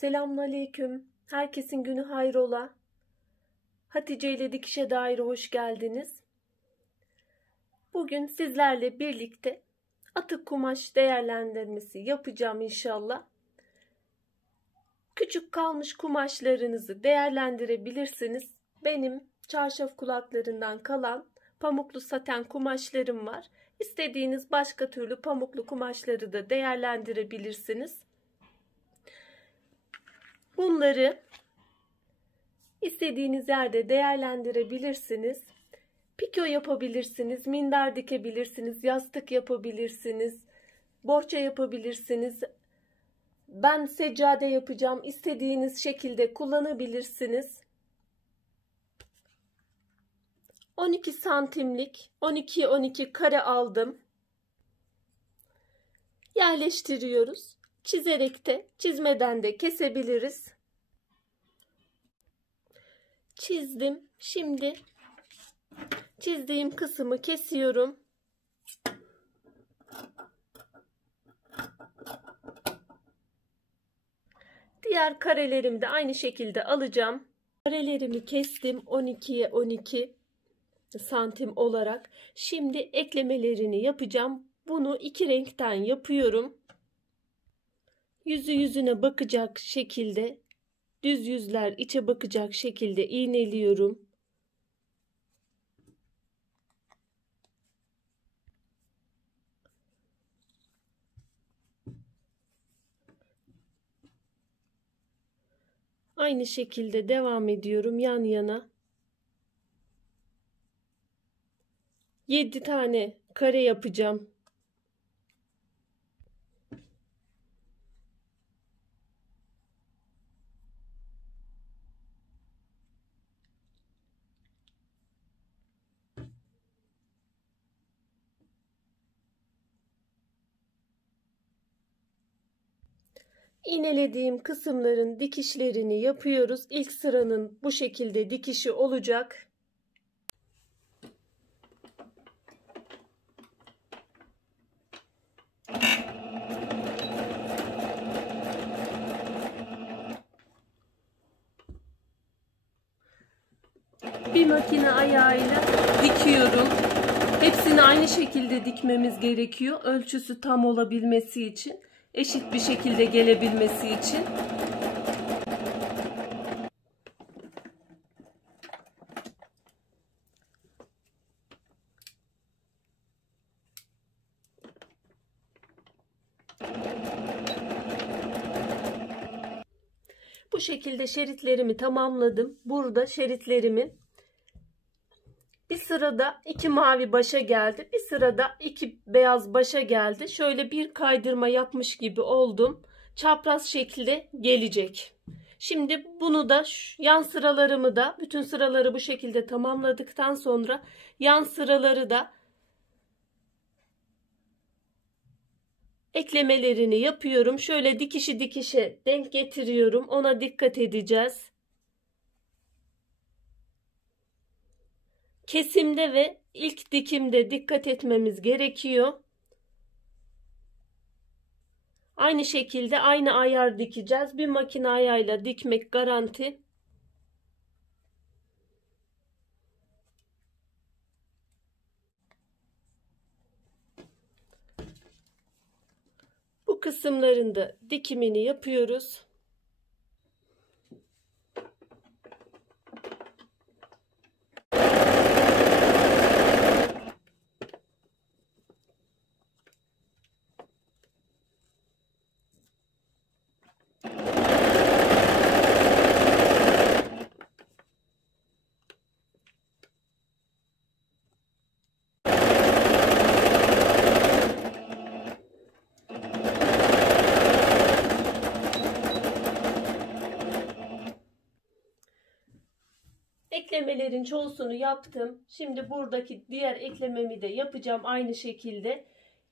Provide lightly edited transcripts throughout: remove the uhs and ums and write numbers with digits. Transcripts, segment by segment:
Selamünaleyküm. Herkesin günü hayrola. Hatice ile dikişe dair hoş geldiniz. Bugün sizlerle birlikte atık kumaş değerlendirmesi yapacağım inşallah. Küçük kalmış kumaşlarınızı değerlendirebilirsiniz. Benim çarşaf kulaklarından kalan pamuklu saten kumaşlarım var. İstediğiniz başka türlü pamuklu kumaşları da değerlendirebilirsiniz. Bunları istediğiniz yerde değerlendirebilirsiniz. Piko yapabilirsiniz, minder dikebilirsiniz, yastık yapabilirsiniz, bohça yapabilirsiniz. Ben seccade yapacağım. İstediğiniz şekilde kullanabilirsiniz. 12 santimlik 12'ye 12 kare aldım. Yerleştiriyoruz. Çizerek de çizmeden de kesebiliriz. Çizdim. Şimdi çizdiğim kısmı kesiyorum. Diğer karelerimi de aynı şekilde alacağım. Karelerimi kestim 12'ye 12 santim olarak. Şimdi eklemelerini yapacağım. Bunu iki renkten yapıyorum. Yüzü yüzüne bakacak şekilde, düz yüzler içe bakacak şekilde iğneliyorum. Aynı şekilde devam ediyorum yan yana. 7 tane kare yapacağım. İğnelediğim kısımların dikişlerini yapıyoruz. İlk sıranın bu şekilde dikişi olacak. Bir makine ayağıyla dikiyorum. Hepsini aynı şekilde dikmemiz gerekiyor. Ölçüsü tam olabilmesi için, eşit bir şekilde gelebilmesi için. Bu şekilde şeritlerimi tamamladım. Burada şeritlerimin bir sırada 2 mavi başa geldi. Bir sırada 2 beyaz başa geldi. Şöyle bir kaydırma yapmış gibi oldum. Çapraz şekilde gelecek. Şimdi bunu da yan sıralarımı da bütün sıraları bu şekilde tamamladıktan sonra yan sıraları da eklemelerini yapıyorum. Şöyle dikişi dikişe denk getiriyorum. Ona dikkat edeceğiz. Kesimde ve ilk dikimde dikkat etmemiz gerekiyor. Aynı şekilde aynı ayar dikeceğiz. Bir makine ayağıyla dikmek garanti. Bu kısımların da dikimini yapıyoruz. Eklemelerin çoğusunu yaptım. Şimdi buradaki diğer eklememi de yapacağım aynı şekilde.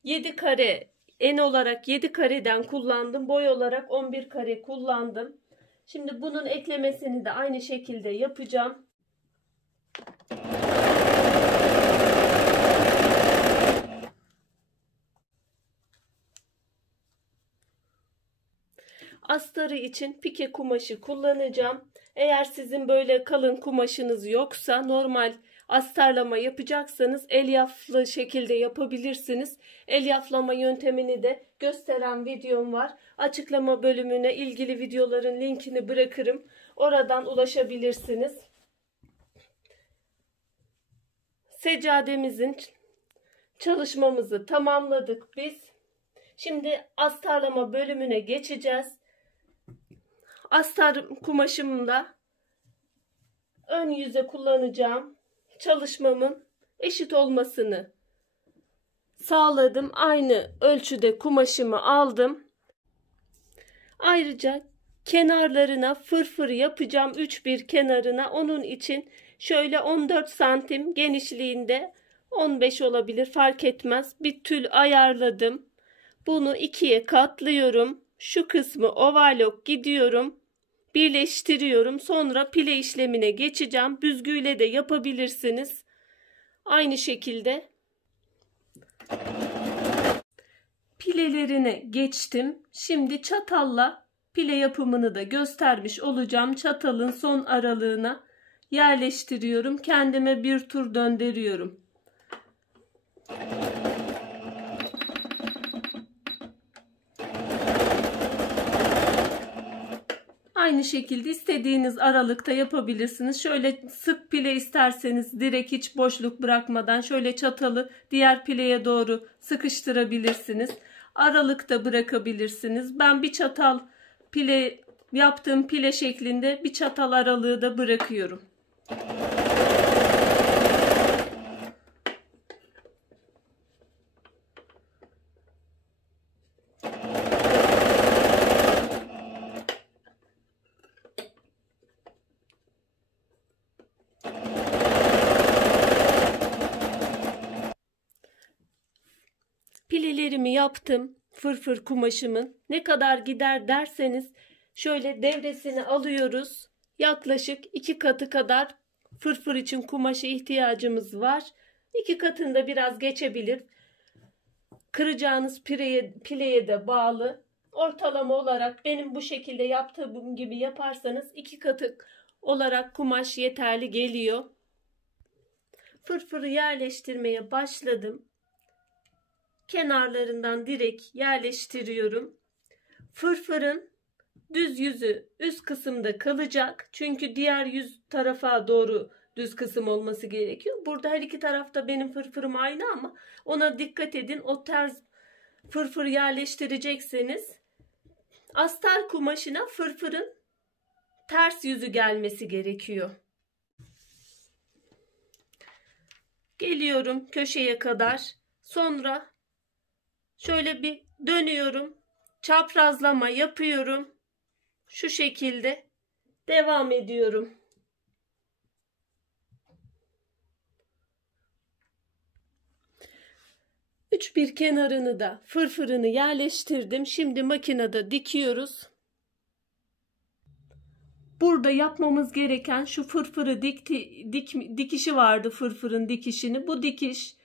7 kare en olarak 7 kareden kullandım. Boy olarak 11 kare kullandım. Şimdi bunun eklemesini de aynı şekilde yapacağım. astarı için pike kumaşı kullanacağım. Eğer sizin böyle kalın kumaşınız yoksa normal astarlama yapacaksanız elyaflı şekilde yapabilirsiniz. Elyaflama yöntemini de gösteren videom var. Açıklama bölümüne ilgili videoların linkini bırakırım. Oradan ulaşabilirsiniz. Seccademizin çalışmamızı tamamladık biz. Şimdi astarlama bölümüne geçeceğiz. Astar kumaşımda ön yüze kullanacağım çalışmamın eşit olmasını sağladım. Aynı ölçüde kumaşımı aldım. Ayrıca kenarlarına fırfır yapacağım. 3-1 kenarına. Onun için şöyle 14 santim genişliğinde, 15 olabilir fark etmez, bir tül ayarladım. Bunu ikiye katlıyorum. Şu kısmı overlock gidiyorum. Birleştiriyorum. Sonra pile işlemine geçeceğim. Büzgüyle de yapabilirsiniz. Aynı şekilde pilelerine geçtim. Şimdi çatalla pile yapımını da göstermiş olacağım. Çatalın son aralığına yerleştiriyorum. Kendime bir tur döndürüyorum. Aynı şekilde istediğiniz aralıkta yapabilirsiniz. Şöyle sık pile isterseniz direkt hiç boşluk bırakmadan şöyle çatalı diğer pileye doğru sıkıştırabilirsiniz. Aralıkta bırakabilirsiniz. Ben bir çatal pile yaptığım pile şeklinde bir çatal aralığı da bırakıyorum. Pilelerimi yaptım. Fırfır kumaşımın ne kadar gider derseniz şöyle devresini alıyoruz. Yaklaşık 2 katı kadar fırfır için kumaşa ihtiyacımız var. 2 katında biraz geçebilir. Kıracağınız pileye de bağlı. Ortalama olarak benim bu şekilde yaptığım gibi yaparsanız 2 katı olarak kumaş yeterli geliyor. Fırfırı yerleştirmeye başladım. Kenarlarından direkt yerleştiriyorum. Fırfırın düz yüzü üst kısımda kalacak. Çünkü diğer yüz tarafa doğru düz kısım olması gerekiyor. Burada her iki tarafta benim fırfırım aynı ama ona dikkat edin. O tarz fırfır yerleştirecekseniz astar kumaşına fırfırın ters yüzü gelmesi gerekiyor. Geliyorum köşeye kadar. Sonra şöyle bir dönüyorum. Çaprazlama yapıyorum. Şu şekilde devam ediyorum. Bir kenarını da fırfırını yerleştirdim. Şimdi makinede dikiyoruz. Burada yapmamız gereken şu fırfırı dikişi vardı, fırfırın dikişini. Bu dikiş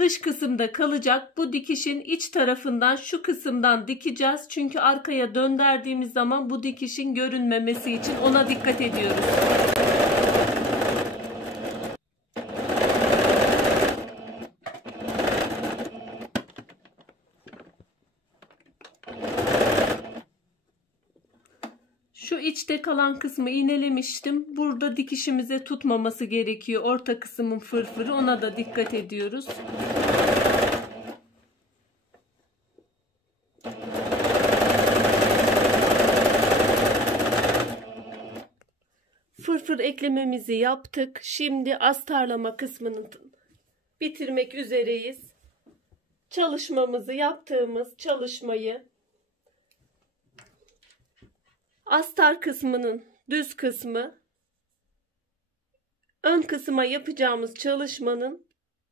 dış kısımda kalacak. Bu dikişin iç tarafından şu kısımdan dikeceğiz. Çünkü arkaya döndürdüğümüz zaman bu dikişin görünmemesi için ona dikkat ediyoruz. Şu içte kalan kısmı iğnelemiştim. Burada dikişimize tutmaması gerekiyor. Orta kısmın fırfırı, ona da dikkat ediyoruz. Fırfır eklememizi yaptık. Şimdi astarlama kısmını bitirmek üzereyiz. Çalışmamızı yaptığımız çalışmayı astar kısmının düz kısmı, ön kısma yapacağımız çalışmanın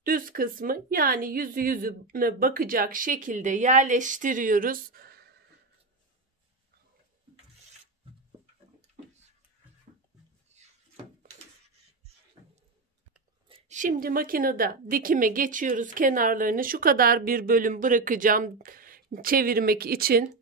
düz kısmı, yani yüzüne bakacak şekilde yerleştiriyoruz. Şimdi makinede dikime geçiyoruz. Kenarlarını şu kadar bir bölüm bırakacağım çevirmek için.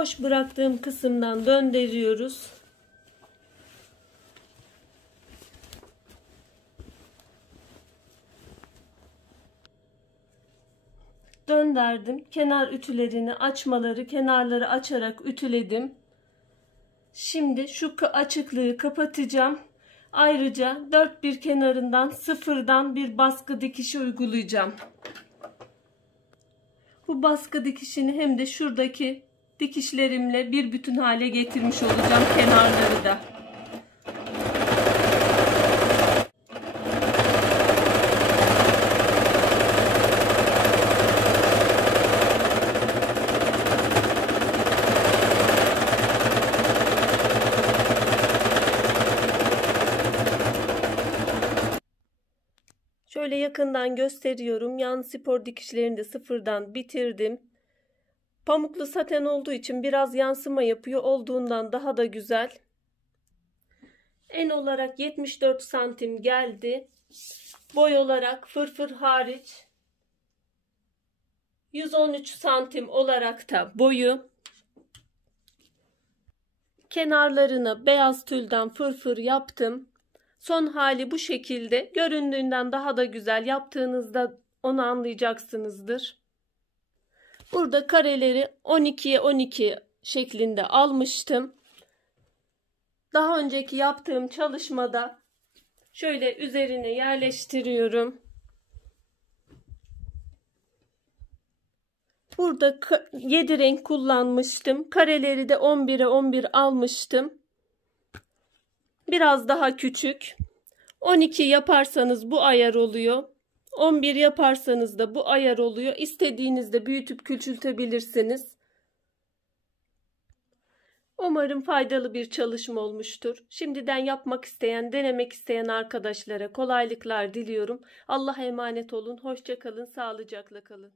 Boş bıraktığım kısımdan döndürüyoruz. Döndürdüm. Kenar ütülerini, açmaları, kenarları açarak ütüledim. Şimdi şu açıklığı kapatacağım. Ayrıca dört bir kenarından sıfırdan bir baskı dikişi uygulayacağım. Bu baskı dikişini hem de şuradaki dikişlerimle bir bütün hale getirmiş olacağım kenarları da. Şöyle yakından gösteriyorum. Yan spor dikişlerini de sıfırdan bitirdim. Pamuklu saten olduğu için biraz yansıma yapıyor. Olduğundan daha da güzel. En olarak 74 santim geldi. Boy olarak fırfır hariç 113 santim olarak da boyu. Kenarlarına beyaz tülden fırfır yaptım. Son hali bu şekilde. Göründüğünden daha da güzel. Yaptığınızda onu anlayacaksınızdır. Burada kareleri 12'ye 12 şeklinde almıştım. Daha önceki yaptığım çalışmada şöyle üzerine yerleştiriyorum. Burada 7 renk kullanmıştım. Kareleri de 11'e 11 almıştım. Biraz daha küçük. 12 yaparsanız bu ayar oluyor. 11 yaparsanız da bu ayar oluyor. İstediğinizde büyütüp küçültebilirsiniz. Umarım faydalı bir çalışma olmuştur. Şimdiden yapmak isteyen, denemek isteyen arkadaşlara kolaylıklar diliyorum. Allah'a emanet olun. Hoşça kalın, sağlıcakla kalın.